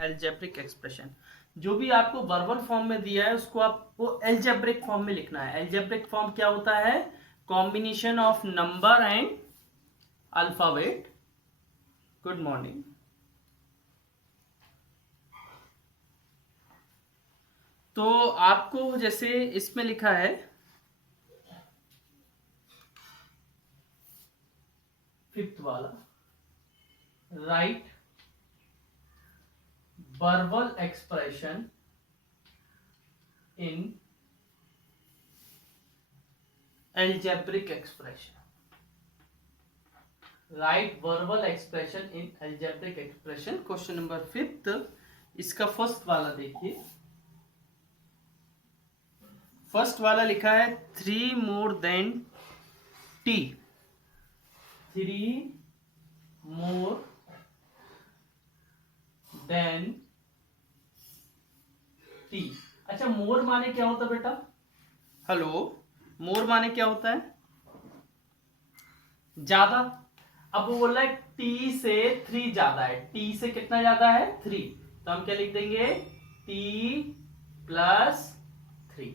Algebraic expression. जो भी आपको वर्बल फॉर्म में दिया है उसको आपको एल्जेब्रिक फॉर्म में लिखना है। एल्जेब्रिक फॉर्म क्या होता है? Combination of number and alphabet. Good morning. तो आपको जैसे इसमें लिखा है फिफ्थ वाला, right verbal expression in algebraic expression। Right verbal expression in algebraic expression। Question number fifth, इसका फर्स्ट वाला देखिए। फर्स्ट वाला लिखा है 3 more than t। 3 more than t। अच्छा, मोर माने क्या होता है बेटा? हेलो, मोर माने क्या होता है? ज्यादा। अब वो बोल रहा है टी से 3 ज्यादा है। टी से कितना ज्यादा है? 3। तो हम क्या लिख देंगे? T plus 3।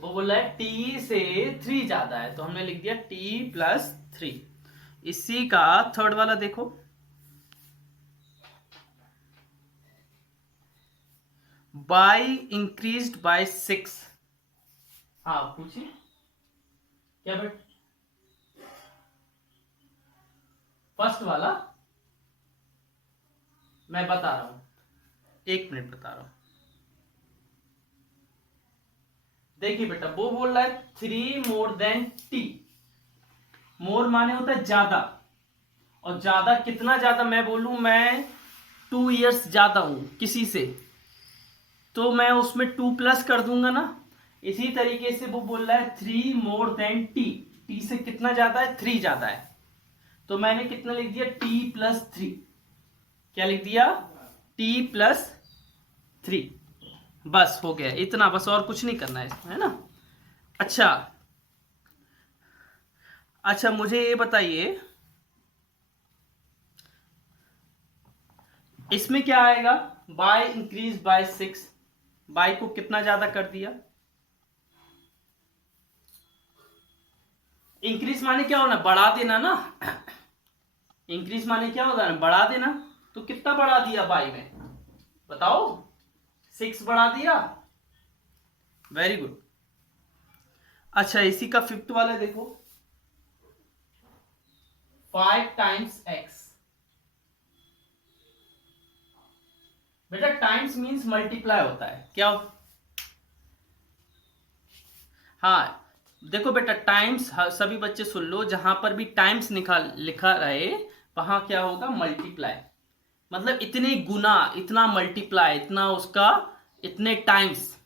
वो बोल रहा है टी से 3 ज्यादा है, तो हमने लिख दिया टी प्लस 3। इसी का थर्ड वाला देखो, बाय इंक्रीज्ड बाय 6। हाँ पूछिए क्या बेटा? फर्स्ट वाला मैं बता रहा हूं, 1 मिनट बता रहा हूं। देखिए बेटा, वो बोल रहा है 3 more than t। मोर माने होता है ज्यादा, और ज्यादा कितना ज्यादा? मैं बोलूं मैं 2 years ज्यादा हूं किसी से, तो मैं उसमें 2 प्लस कर दूंगा ना। इसी तरीके से वो बोल रहा है 3 more than t। t से कितना ज्यादा है? 3 ज्यादा है, तो मैंने कितना लिख दिया? t plus 3। क्या लिख दिया? t plus 3। बस हो गया इतना, बस और कुछ नहीं करना है इसमें, है ना। अच्छा अच्छा, मुझे ये बताइए इसमें क्या आएगा? By increase by 6। बाय को कितना ज्यादा कर दिया? इंक्रीज माने क्या होना? बढ़ा देना ना। इंक्रीज माने क्या होता है? बढ़ा देना। तो कितना बढ़ा दिया बाय में? बताओ। 6 बढ़ा दिया। Very good. अच्छा, इसी का फिफ्थ वाला देखो, 5 टाइम्स x। बेटा टाइम्स मींस मल्टीप्लाई होता है क्या? हाँ देखो बेटा, टाइम्स, सभी बच्चे सुन लो, जहां पर भी टाइम्स लिखा रहे वहां क्या होगा? मल्टीप्लाई। मतलब इतने गुना, इतना मल्टीप्लाई, इतना उसका, इतने टाइम्स।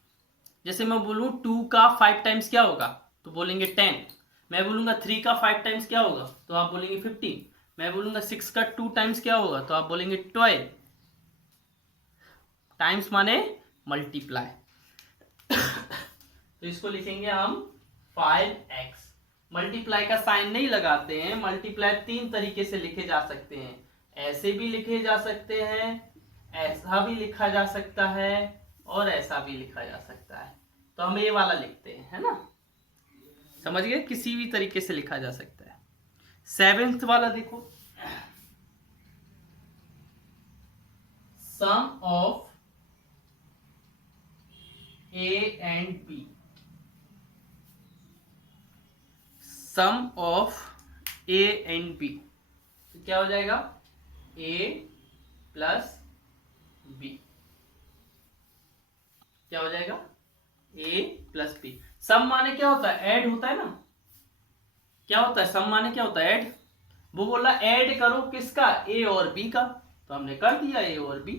जैसे मैं बोलूं 2 का 5 टाइम्स क्या होगा? तो बोलेंगे 10। मैं बोलूंगा 3 का 5 टाइम्स क्या होगा? तो आप बोलेंगे 15। मैं बोलूंगा 6 का 2 टाइम्स क्या होगा? तो आप बोलेंगे 12। टाइम्स माने मल्टीप्लाई। तो इसको लिखेंगे हम 5x। मल्टीप्लाई का साइन नहीं लगाते हैं। मल्टीप्लाई 3 तरीके से लिखे जा सकते हैं। ऐसे भी लिखे जा सकते हैं, ऐसा भी लिखा जा सकता है, और ऐसा भी लिखा जा सकता है। तो हम ये वाला लिखते हैं, है ना। समझ गए? किसी भी तरीके से लिखा जा सकता है। 7th वाला देखो, sum of a and b। Sum of a and b, तो क्या हो जाएगा? a plus b। क्या हो जाएगा? a plus b। सम माने क्या होता है? ऐड होता है ना। क्या होता है सम माने? क्या होता है? ऐड। वो बोला ऐड करो किसका? a और b का। तो हमने कर दिया a और b।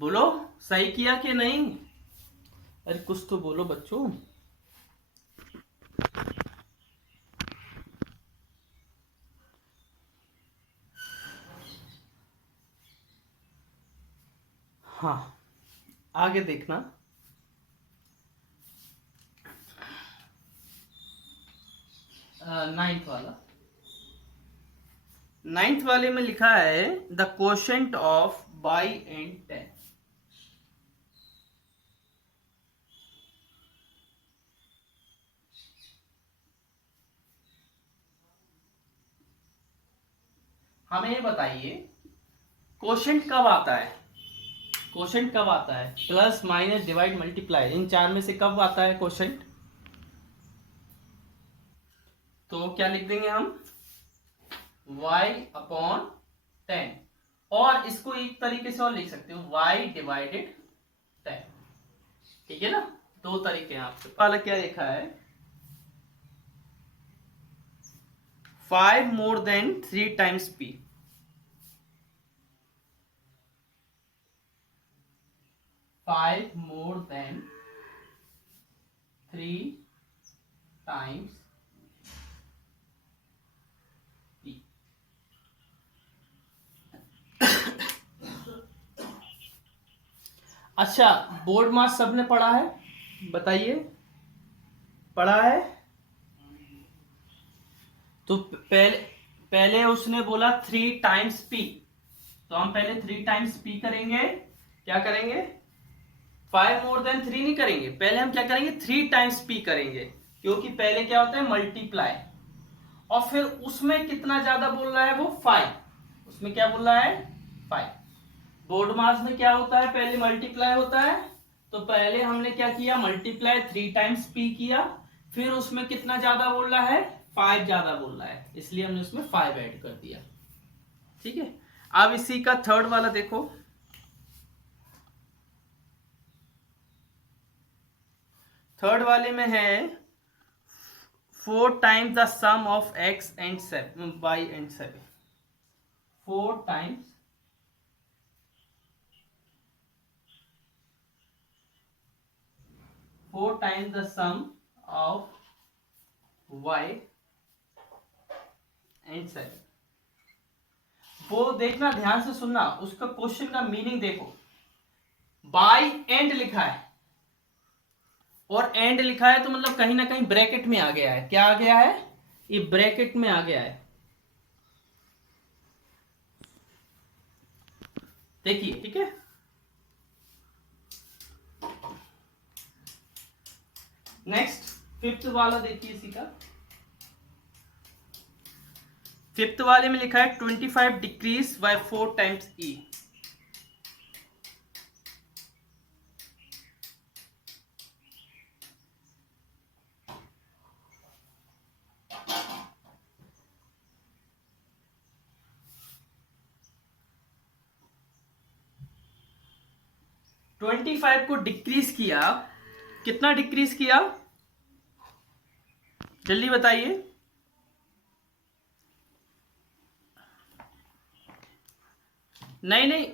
बोलो सही किया कि नहीं? अरे कुछ तो बोलो बच्चों। हाँ, आगे देखना। नाइन्थ वाला, नाइन्थ वाले में लिखा है the quotient of by and 10। हमें ये बताइए क्वोशंट कब आता है, क्वोशंट कब आता है, प्लस माइनस डिवाइड मल्टीप्लाई, इन चार में से कब आता है क्वोशंट? तो क्या लिख देंगे हम, y अपॉन 10, और इसको एक तरीके से और लिख सकते हो y डिवाइडेड 10। ठीक है ना, दो तरीके हैं आपके पास। वाला क्या लिखा है, 5 more than 3 times p। 5 more than 3 times p। अच्छा, बोर्ड मास सबने पढ़ा है, बताइए पढ़ा है? तो पहले उसने बोला 3 टाइम्स p, तो हम पहले 3 टाइम्स p करेंगे। क्या करेंगे, 5 मोर देन 3 नहीं करेंगे, पहले हम क्या करेंगे 3 टाइम्स p करेंगे, क्योंकि पहले क्या होता है मल्टीप्लाई, और फिर उसमें कितना ज्यादा बोल रहा है वो 5, उसमें क्या बोल रहा है 5। बोर्ड मास में क्या होता है, पहले मल्टीप्लाई होता है, तो पहले हमने क्या किया मल्टीप्लाई 3 टाइम्स p किया, फिर उसमें कितना ज्यादा बोल रहा है 5 ज्यादा बोल रहा है, इसलिए हमने उसमें 5 ऐड कर दिया। ठीक है, अब इसी का थर्ड वाला देखो, थर्ड वाले में है 4 times the sum of x and 7 y and 7। 4 times the sum of y and 7। वो देखना, ध्यान से सुनना, उसका क्वेश्चन का मीनिंग देखो, बाई एंड लिखा है, और एंड लिखा है तो मतलब कहीं ना कहीं ब्रैकेट में आ गया है। क्या आ गया है, ये ब्रैकेट में आ गया है। देखिए, ठीक है, नेक्स्ट फिफ्थ वाला देखिए, इसी का फिफ्थ वाले में लिखा है 25 decrease by 4 times e। Twenty five को डिक्रीज किया, कितना डिक्रीज किया, जल्दी बताइए। नहीं नहीं,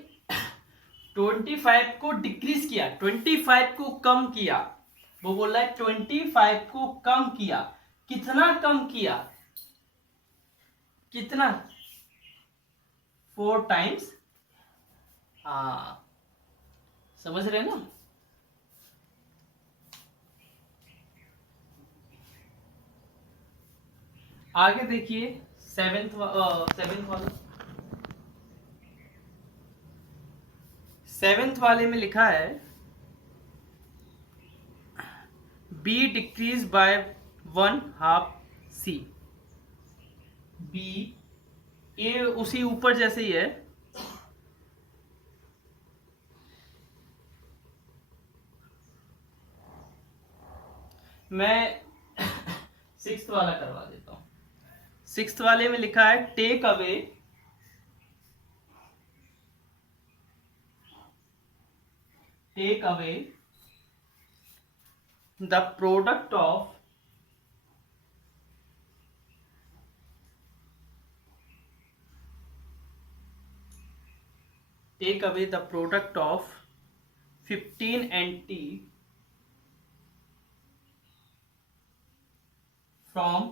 25 को डिक्रीज किया, 25 को कम किया, वो बोल रहा है 25 को कम किया, कितना कम किया, कितना, 4 टाइम्स। हाँ, समझ रहे ना। आगे देखिए सेवेंथ वाला, सेवेंथ वाले में लिखा है b decrease by 1/2 c। b, ये उसी ऊपर जैसे ही है, मैं सिक्स्थ वाला करवा देता हूं। सिक्स्थ वाले में लिखा है take away the product of take away the product of 15 and t from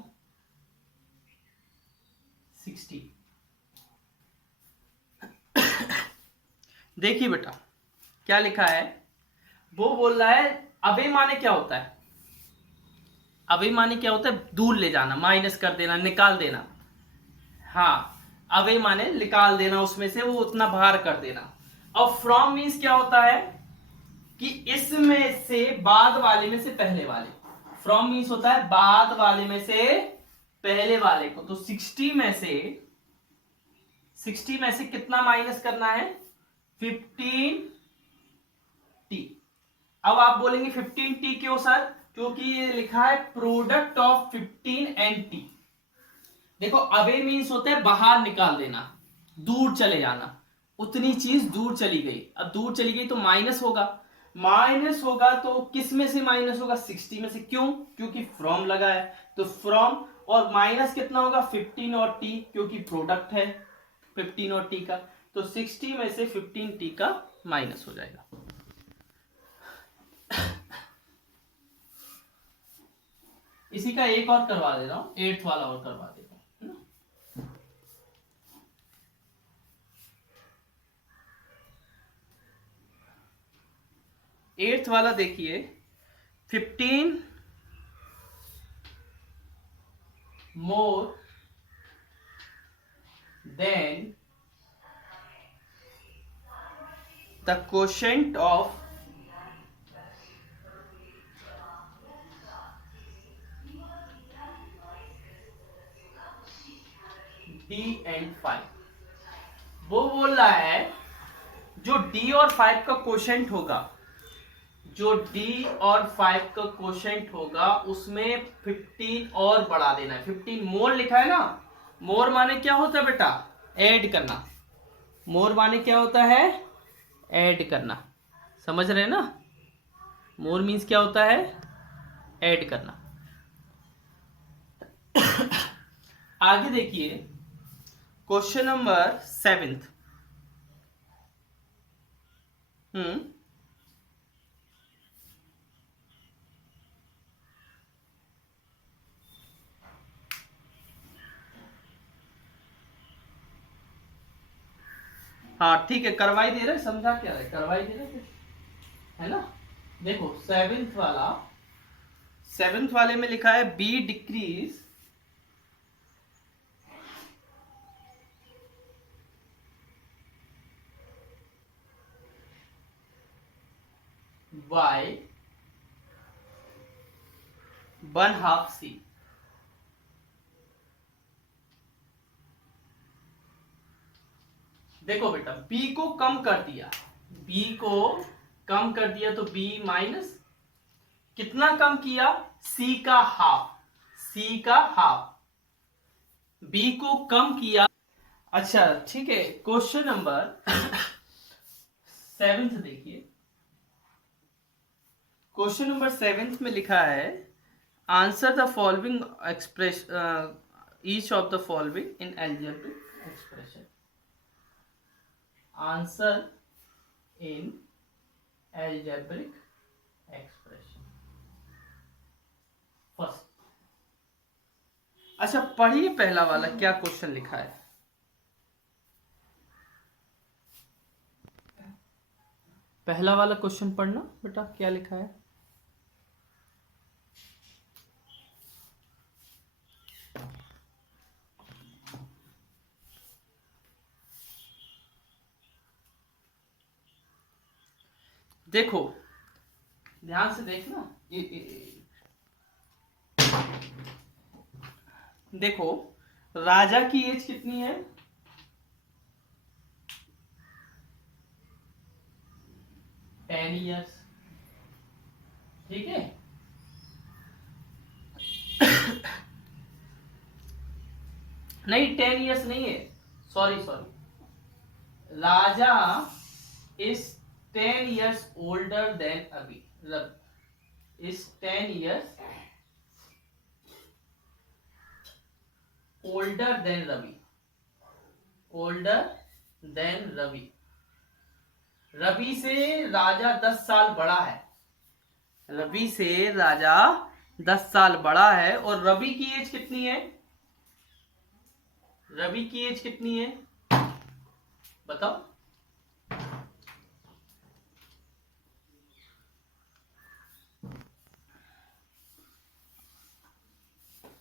60। देखिए बेटा क्या लिखा है, वो बोल रहा है अवे माने क्या होता है, अवे माने क्या होता है, दूर ले जाना, माइनस कर देना, निकाल देना। हाँ, अवे माने निकाल देना, उसमें से वो उतना बाहर कर देना। और फ्रॉम मीन्स क्या होता है कि इसमें से बाद वाले में से पहले वाले। फ्रॉम मीन्स होता है बाद वाले में से पहले वाले को। तो 60 में से कितना माइनस करना है? 15t। अब आप बोलेंगे 15t क्यों सर? क्योंकि ये लिखा है प्रोडक्ट ऑफ 15 एंड टी। देखो अवे मीन्स होता है बाहर निकाल देना, दूर चले जाना। उतनी चीज दूर चली गई, अब दूर चली गई तो माइनस होगा। माइनस होगा तो किस में से माइनस होगा? 60 में से। क्यों? क्योंकि फ्रॉम लगा है। तो फ्रॉम और माइनस कितना होगा? 15 और टी, क्योंकि प्रोडक्ट है 15 और टी का। तो 60 में से 15t का माइनस हो जाएगा। इसी का एक और करवा दे रहा हूं, 8th वाला और करवा देता हूं, है ना। 8th वाला देखिए, 15 more than the quotient of d and 5। वो बोल रहा है जो d और 5 का क्वोशेंट होगा, जो d और 5 का क्वोशेंट होगा उसमें 15 और बढ़ा देना है। 15 मोर लिखा है ना। मोर माने क्या होता है बेटा? ऐड करना। मोर माने क्या होता है? ऐड करना। समझ रहे हैं ना? मोर मीन्स क्या होता है? ऐड करना। आगे देखिए क्वेश्चन नंबर 7। हाँ ठीक है, करवाई दे रहे, समझा क्या है, करवाई दे रहे है ना। देखो 7th वाले में लिखा है बी डिक्रीज by 1/2 c। देखो बेटा b को कम कर दिया, b को कम कर दिया तो b माइनस कितना कम किया? c का हाफ, c का हाफ। b को कम किया। अच्छा ठीक है, क्वेश्चन नंबर 7th देखिए। क्वेश्चन नंबर 7th में लिखा है answer the following express each of the following in algebraic expression. Answer in algebraic expression first. अच्छा पढ़िए पहला वाला क्या क्वेश्चन लिखा है। पहला वाला क्वेश्चन पढ़ना बेटा, क्या लिखा है। देखो ध्यान से देखना। देखो राजा की एज कितनी है? 10 इयर्स। ठीक है। नहीं 10 इयर्स नहीं है, sorry sorry. Raja is 10 years older than अभी, is 10 years older than Ravi, older than Ravi. Ravi से राजा 10 साल बड़ा है, रवि से राजा 10 साल बड़ा है। और रवि की एज कितनी है? रवि की एज कितनी है बताओ।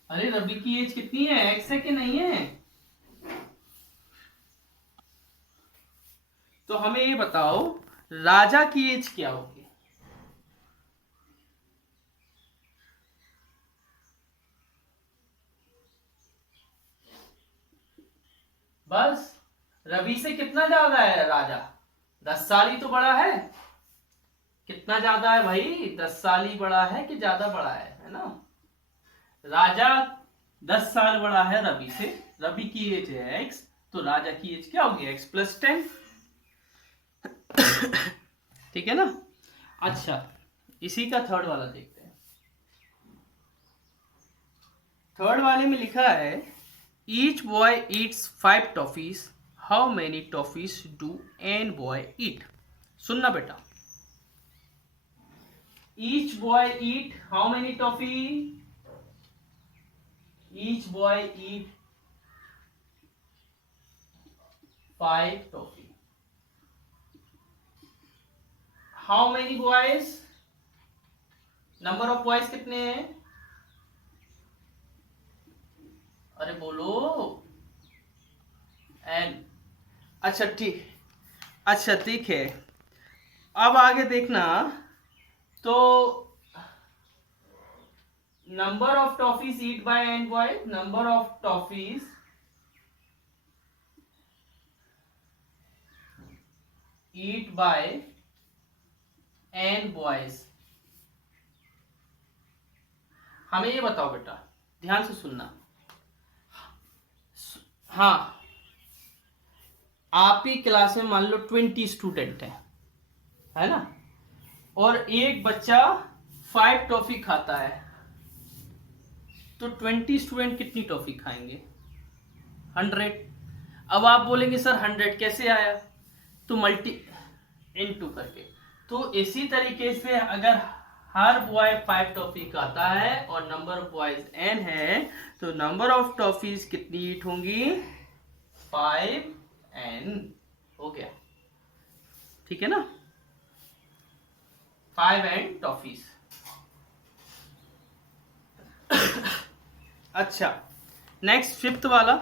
अरे रवि की एज कितनी है? एक्स है कि नहीं है? तो तो हमें ये बताओ राजा की एज क्या होगी? बस रवि से कितना ज्यादा है राजा? 10 साल ही तो बड़ा है। कितना ज्यादा है भाई? 10 साल ही बड़ा है कि ज्यादा बड़ा है ना? राजा 10 साल बड़ा है रवि से। रवि की एज है x, तो राजा की एज क्या होगी? x + 10। ठीक है ना? अच्छा, इसी का थर्ड वाला देखते हैं। थर्ड वाले में लिखा है each boy eats 5 toffees, how many toffees do an boy eat? सुनना बेटा, each boy eat how many toffee? Each boy eat 5 toffee. How many boys? Number of boys कितने हैं? अरे बोलो एन। अच्छा ठीक है। अब आगे देखना, तो number of toffees eat by n boy, number of toffees eat by n boys. हमें ये बताओ बेटा, ध्यान से सुनना। हाँ, आप ही क्लास में मान लो 20 स्टूडेंट है ना? और एक बच्चा 5 टॉफी खाता है, तो 20 स्टूडेंट कितनी टॉफी खाएंगे? 100। अब आप बोलेंगे सर 100 कैसे आया? तो मल्टी इनटू करके। तो इसी तरीके से अगर हर बॉय 5 टॉफी खाता है और नंबर ऑफ बॉयज n है, तो नंबर ऑफ टॉफीज कितनी ईट होंगी? 5n। हो गया, ठीक है ना? 5n toffees. अच्छा, नेक्स्ट 5th वाला।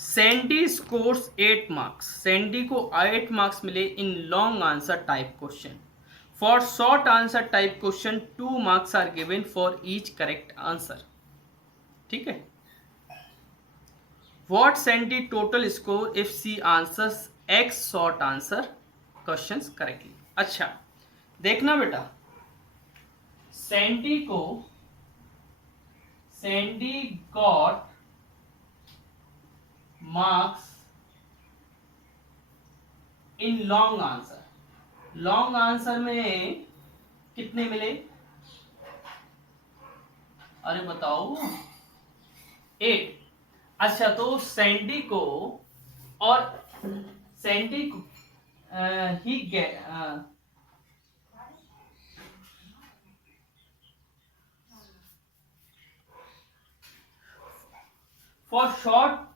Sandy scores 8 marks. सैंडी को 8 मार्क्स मिले in long answer type question. For short answer type question 2 marks are given for each correct answer. ठीक है? What Sandy total score if she answers x short answer questions correctly? अच्छा देखना बेटा, Sandy got marks in long answer. Long answer में कितने मिले? अरे बताओ, 8। अच्छा, तो सैंडी को ही for short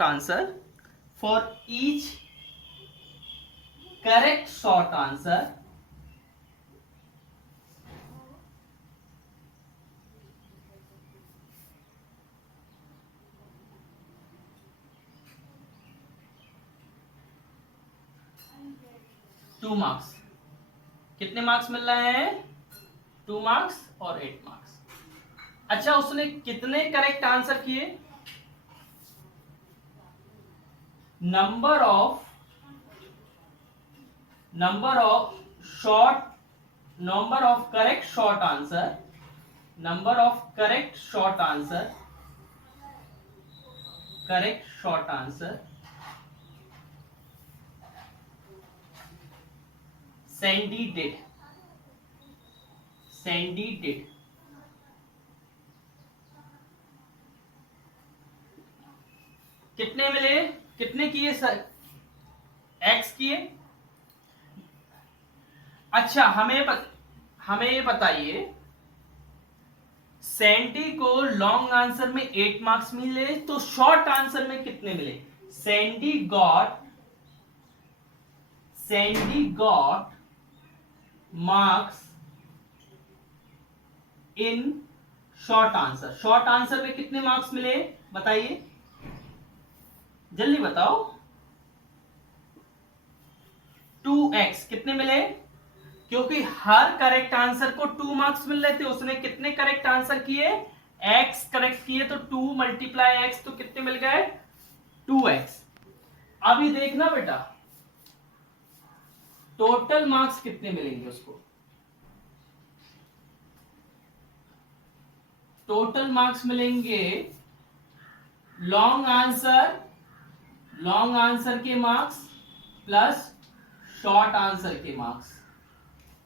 answer for each correct short answer 2 marks. कितने मार्क्स मिल रहे हैं? 2 मार्क्स और 8 मार्क्स। अच्छा, उसने कितने करेक्ट आंसर किए? Number of correct short answer Sandy did. कितने मिले? कितने किए सर? x किए। अच्छा, हमें ये बताइए, सैंडी को लॉन्ग आंसर में 8 मार्क्स मिले, तो शॉर्ट आंसर में कितने मिले? Sandy got Sandy got marks in short answer. Short answer में कितने मार्क्स मिले बताइए, जल्दी बताओ। 2x कितने मिले, क्योंकि हर करेक्ट आंसर को 2 मार्क्स मिल रहे थे। उसने कितने करेक्ट आंसर किए, x करेक्ट किए, तो 2 मल्टीप्लाई x, तो कितने मिल गए 2x। अभी देखना बेटा टोटल मार्क्स कितने मिलेंगे उसको। टोटल मार्क्स मिलेंगे लॉन्ग आंसर के मार्क्स प्लस शॉर्ट आंसर के मार्क्स।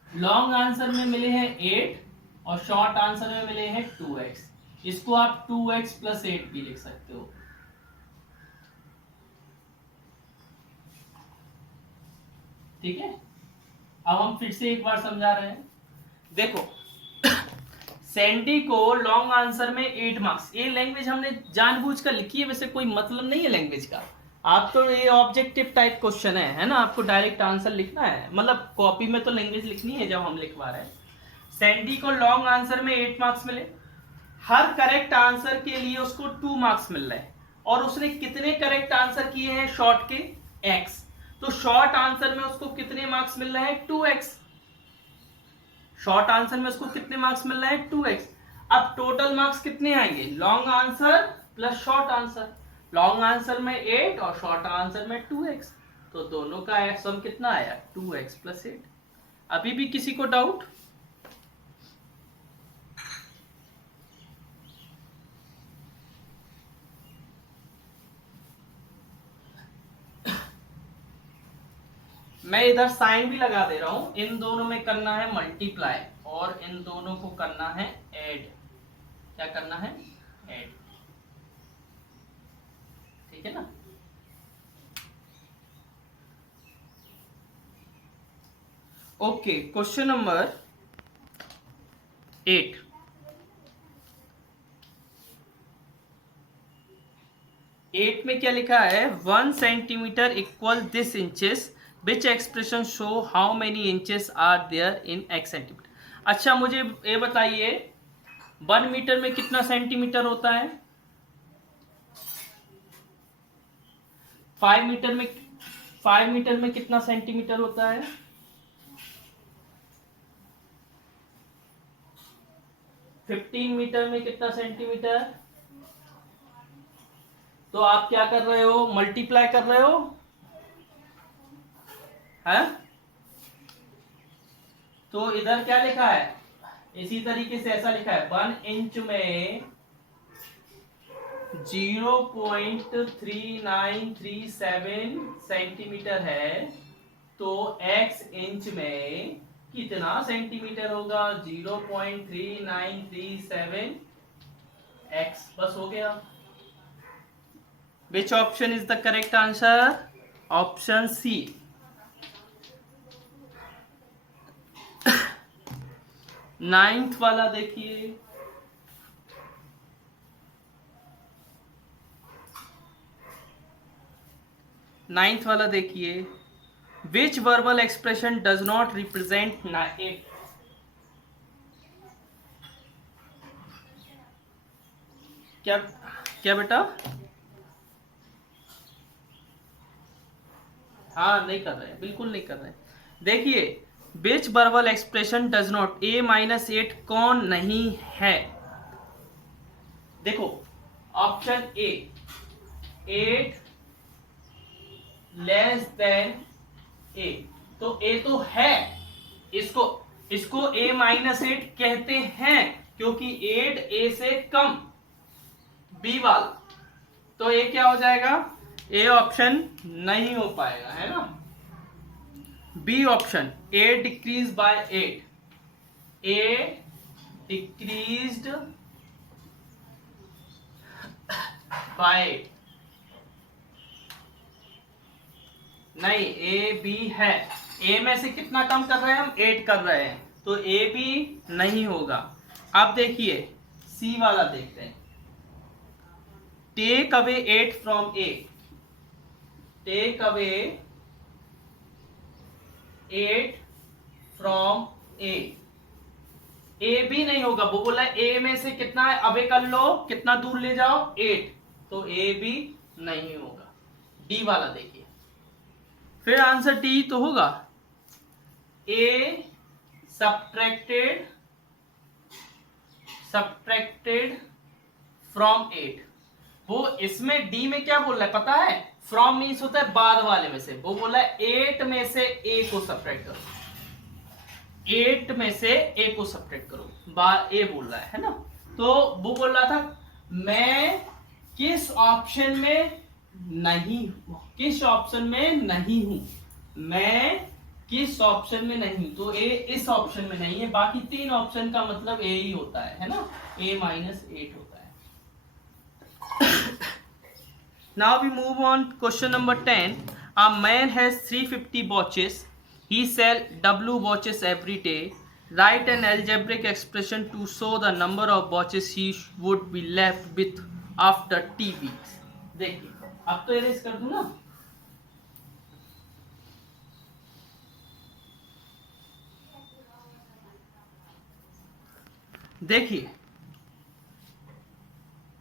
लॉन्ग आंसर में मिले हैं 8 और शॉर्ट आंसर में मिले हैं 2x। इसको आप 2x प्लस 8 भी लिख सकते हो। ठीक है, अब हम फिर से एक बार समझा रहे हैं। देखो सैंडी को लॉन्ग आंसर में 8 मार्क्स, ये लैंग्वेज हमने जानबूझकर लिखी है, वैसे कोई मतलब नहीं है लैंग्वेज का। आप तो ये ऑब्जेक्टिव टाइप क्वेश्चन है ना, आपको डायरेक्ट आंसर लिखना है, मतलब कॉपी में तो लैंग्वेज लिखनी है जब हम लिखवा रहे हैं। सैंडी को लॉन्ग आंसर में 8 मार्क्स मिले, हर करेक्ट आंसर के लिए उसको 2 मार्क्स मिल रहे हैं, और उसने कितने करेक्ट आंसर किए हैं शॉर्ट के, x। तो शॉर्ट आंसर में उसको कितने मार्क्स मिल रहे हैं 2x। शॉर्ट आंसर में उसको कितने मार्क्स मिल रहे हैं 2x। अब टोटल मार्क्स कितने आएंगे, long answer plus short answer. Long answer में 8 और शॉर्ट आंसर में 2x, तो दोनों का सम कितना आया 2x प्लस 8। अभी भी किसी को डाउट? मैं इधर साइन भी लगा दे रहा हूं। इन दोनों में करना है मल्टीप्लाई और इन दोनों को करना है ऐड। क्या करना है, ऐड। ठीक है ना। Okay, question number 8। में क्या लिखा है, 1 centimetre equal this inches, which expression show how many inches are there in x centimetre. अच्छा मुझे ये बताइए 1 मीटर में कितना सेंटीमीटर होता है, 5 मीटर में कितना सेंटीमीटर होता है, 15 मीटर में कितना सेंटीमीटर। तो आप क्या कर रहे हो, मल्टीप्लाई कर रहे हो, है? तो इधर क्या लिखा है, इसी तरीके से ऐसा लिखा है 1 इंच में 0.3937 सेंटीमीटर है, तो x इंच में कितना सेंटीमीटर होगा, 0.3937 x। बस हो गया। Which option is the correct answer, option C. Ninth वाला देखिए, नाइन्थ वाला देखिए, which verbal expression does not represent क्या क्या बेटा, हाँ नहीं कर रहे, बिल्कुल नहीं कर रहे। देखिए which verbal expression does not, a-8 कौन नहीं है। देखो option A 8 less than a, तो a तो है, इसको a-8 कहते हैं क्योंकि 8 a से कम, बी वाला। तो ये क्या हो जाएगा, ए ऑप्शन नहीं हो पाएगा, है ना। B option, a decrease by 8, a decreased by 8, नहीं ए बी है। ए में से कितना कम कर रहे हैं हम, 8 कर रहे हैं, तो ए बी नहीं होगा। अब देखिए सी वाला देखते हैं, take away 8 from A, take away 8 from A. A भी नहीं होगा, वो बोला ए में से कितना है, अबे कर लो, कितना दूर ले जाओ 8, तो ए भी नहीं होगा। डी वाला देखिए, फिर आंसर डी तो होगा। ए सब्ट्रैक्टेड फ्रॉम 8, वो इसमें डी में क्या बोल रहा है पता है, फ्रॉम मीन्स होता है बाद वाले में से, वो बोला है 8 में से ए को सब्ट्रैक्ट करो, 8 में से ए को सब्ट्रैक्ट करो, ए बोल रहा है ना। तो वो बोल रहा था मैं किस ऑप्शन में नहीं हूं, किस ऑप्शन में नहीं हूं, मैं किस ऑप्शन में नहीं, तो ए इस ऑप्शन में नहीं है, बाकी 3 ऑप्शन का मतलब ए ही होता है ना, a -8 होता है। Now we move on question number 10. A man has 350 watches. He sell W watches every day. Write an algebraic expression to show the number of watches he would be left with after T weeks. देखिए, अब तो erase कर दूं ना। देखिए